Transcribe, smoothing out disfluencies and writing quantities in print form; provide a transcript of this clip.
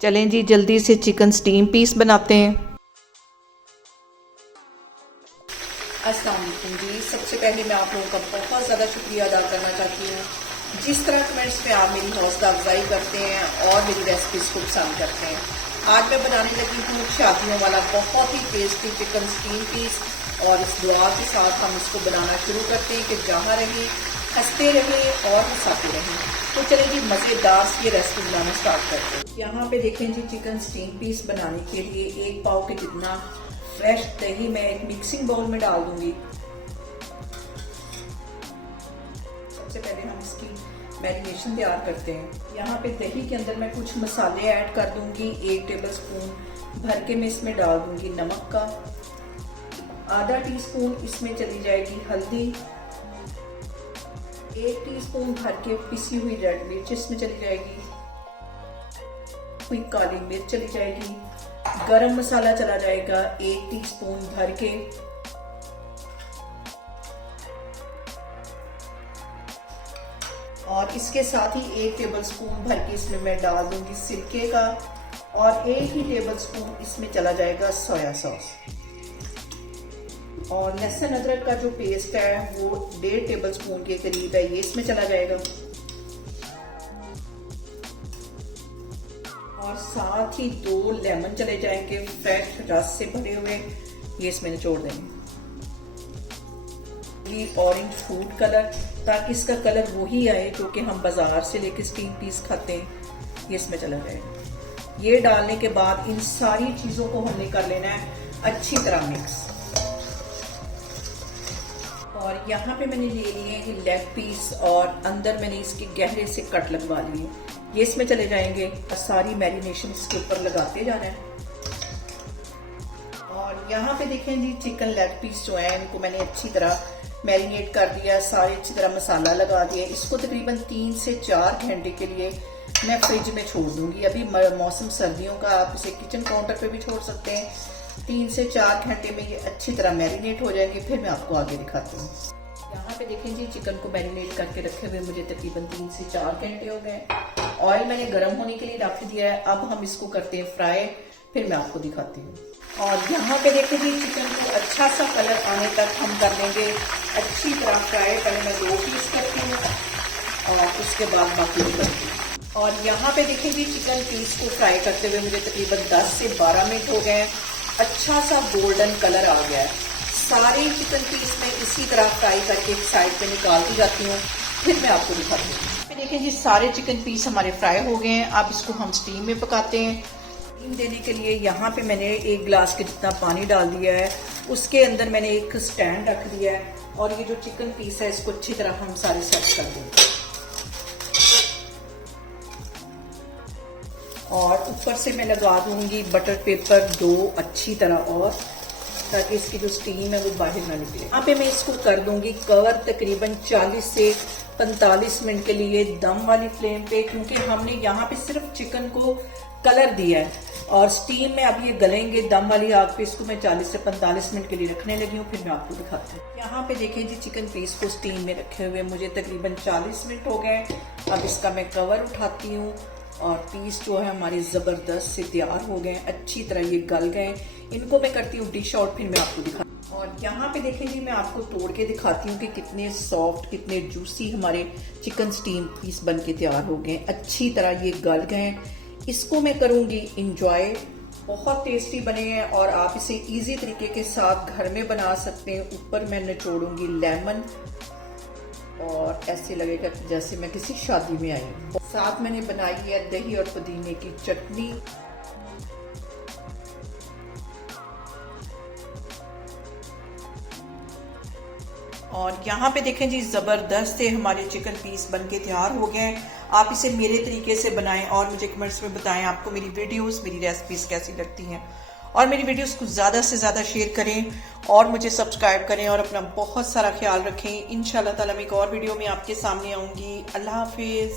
चलें जी जल्दी से चिकन स्टीम पीस बनाते हैं। अस्सलाम वालेकुम जी। सबसे पहले मैं आप लोगों का बहुत ज़्यादा शुक्रिया अदा करना चाहती हूँ जिस तरह कमेंट्स में आप मेरी हौसला अफजाई करते हैं और मेरी रेसिपीज़ को पसंद करते हैं। आज मैं बनाने लगी हूँ शादियों वाला बहुत ही टेस्टी चिकन स्टीम पीस और इस दुआ के साथ हम इसको बनाना शुरू करते हैं कि जहाँ रहें हंसते रहें और हंसाते रहें। तो चलिए जी मज़ेदार सी ये रेसिपी बनाना स्टार्ट करते हैं। यहाँ पे देखें जी चिकन स्टीम पीस बनाने के लिए 1 पाव के जितना फ्रेश दही मैं एक मिक्सिंग बाउल में डाल दूंगी। सबसे पहले हम इसकी मैरिनेशन तैयार करते हैं। यहाँ पे दही के अंदर मैं कुछ मसाले ऐड कर दूंगी। 1 टेबल स्पून भर के मैं इसमें डाल दूंगी नमक का, आधा टीस्पून इसमें चली जाएगी हल्दी, 1 टीस्पून भर के पिसी हुई रेड मिर्च इसमें चली जाएगी, हुई काली मिर्च चली जाएगी, गरम मसाला चला जाएगा 1 टीस्पून भर के, और इसके साथ ही 1 टेबल स्पून भर के इसमें मैं डाल दूंगी सिरके का, और 1 ही टेबल स्पून इसमें चला जाएगा सोया सॉस, और लहसुन अदरक का जो पेस्ट है वो 1.5 टेबल स्पून के करीब है, ये इसमें चला जाएगा, और साथ ही 2 लेमन चले जाएंगे फ्रेश रस से भरे हुए, ये इसमें निचोड़ देंगे। ये ऑरेंज फूड कलर, ताकि इसका कलर वही आए जो कि हम बाजार से लेके स्टीम पीस खाते हैं, ये इसमें चला जाएगा। ये डालने के बाद इन सारी चीजों को हमने कर लेना है अच्छी तरह मिक्स। और यहाँ पे मैंने ले लिए हैं लेग पीस और अंदर मैंने इसके गहरे से कट लगवा लिए, ये इसमें चले जाएंगे। सारी मैरिनेशन इसके ऊपर लगाते जाना है। और यहाँ पे देखें जी चिकन लेग पीस जो है इनको मैंने अच्छी तरह मैरिनेट कर दिया, सारे अच्छी तरह मसाला लगा दिया। इसको तकरीबन 3 से 4 घंटे के लिए मैं फ्रिज में छोड़ दूंगी। अभी मौसम सर्दियों का, आप इसे किचन काउंटर पे भी छोड़ सकते हैं। 3 से 4 घंटे में ये अच्छी तरह मैरिनेट हो जाएंगे, फिर मैं आपको आगे दिखाती हूँ। यहाँ पे देखें जी चिकन को मैरिनेट करके रखे हुए मुझे तकरीबन 3 से 4 घंटे हो गए। ऑयल मैंने गर्म होने के लिए रख दिया है। अब हम इसको करते हैं फ्राई, फिर मैं आपको दिखाती हूँ। और यहाँ पे देखें जी चिकन को अच्छा सा कलर आने तक हम कर लेंगे अच्छी तरह फ्राई। पहले मैं 2 पीस करती हूँ और उसके बाद बाकी करती हूँ। और यहाँ पे देखें जी चिकन पीस को फ्राई करते हुए मुझे तकरीबन 10 से 12 मिनट हो गए। अच्छा सा गोल्डन कलर आ गया है। सारे चिकन पीस में इसी तरह फ्राई करके एक साइड पे निकालती जाती हूँ, फिर मैं आपको दिखाती हूँ। देखें जी सारे चिकन पीस हमारे फ्राई हो गए हैं। अब इसको हम स्टीम में पकाते हैं। स्टीम देने के लिए यहाँ पे मैंने 1 गिलास के जितना पानी डाल दिया है। उसके अंदर मैंने एक स्टैंड रख दिया है और ये जो चिकन पीस है इसको अच्छी तरह हम सारे सेट कर देंगे। और ऊपर से मैं लगा दूंगी बटर पेपर 2 अच्छी तरह, और ताकि इसकी जो स्टीम है वो बाहर ना निकले। यहाँ पे मैं इसको कर दूंगी कवर तकरीबन 40 से 45 मिनट के लिए दम वाली फ्लेम पे, क्योंकि हमने यहाँ पे सिर्फ चिकन को कलर दिया है और स्टीम में अब ये गलेंगे। दम वाली आग पे इसको मैं 40 से 45 मिनट के लिए रखने लगी हूँ, फिर मैं आपको दिखाती हूँ। यहाँ पे देखें जी चिकन पीस को स्टीम में रखे हुए मुझे तकरीबन 40 मिनट हो गए। अब इसका मैं कवर उठाती हूँ और पीस जो है हमारे ज़बरदस्त से तैयार हो गए, अच्छी तरह ये गल गए। इनको मैं करती हूँ डिश आउट, फिर मैं आपको दिखाती हूँ। और यहाँ पे देखें जी मैं आपको तोड़ के दिखाती हूँ कि कितने सॉफ्ट, कितने जूसी हमारे चिकन स्टीम पीस बन के तैयार हो गए, अच्छी तरह ये गल गए। इसको मैं करूँगी इंजॉय, बहुत टेस्टी बने हैं और आप इसे ईजी तरीके के साथ घर में बना सकते हैं। ऊपर मैं निचोड़ूंगी लेमन और ऐसे लगेगा कि जैसे मैं किसी शादी में आई हूँ। साथ मैंने बनाई है दही और पुदीने की चटनी। और यहाँ पे देखें जी ज़बरदस्त से हमारे चिकन पीस बन के तैयार हो गए हैं। आप इसे मेरे तरीके से बनाएं और मुझे कमेंट्स में बताएं आपको मेरी वीडियोस, मेरी रेसिपीज कैसी लगती हैं। और मेरी वीडियोस को ज़्यादा से ज़्यादा शेयर करें और मुझे सब्सक्राइब करें और अपना बहुत सारा ख्याल रखें। इंशाल्लाह ताला मैं एक और वीडियो में आपके सामने आऊँगी। अल्लाह हाफिज़।